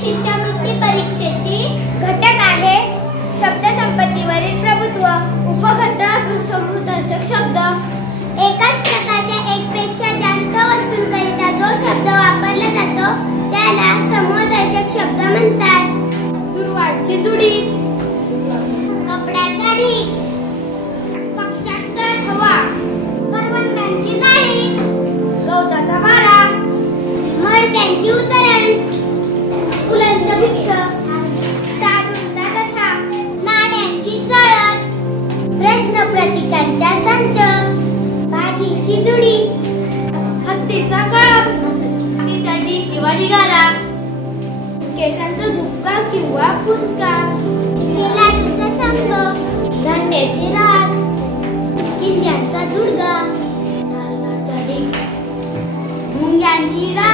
शिष्यवृत्ती परीक्षेची घटक आहे शब्दसंपत्तीवरील प्रभुत्व, उपघटक, समूहदर्शक शब्द. एकाच प्रकारच्या एकपेक्षा जास्त वस्तूंकरिता जो शब्द वापरला जातो त्याला समूहदर्शक शब्द म्हणतात. दुर्वांची जुडी, कपड्याचा ढीग, पक्ष्यांचा थवा, करवंदांची जाळी, गवताचा वारा, मडक्यांची उतरण, फुलांचा गुच्छ, साधूंचा कथा, नाण्यांची चळत, प्रश्न प्रतीकांचा संच, भाजीची जुडी, हत्तीचा कळप, हत्तीचा ढीग किंवा ढिगारा, केसांचा झुपका किंवा पुंजका, लाटूचा संघ, धान्याची रास, किल्ल्यांचा झुडगा, नारळाचा ढीग, मुंग्यांची रास.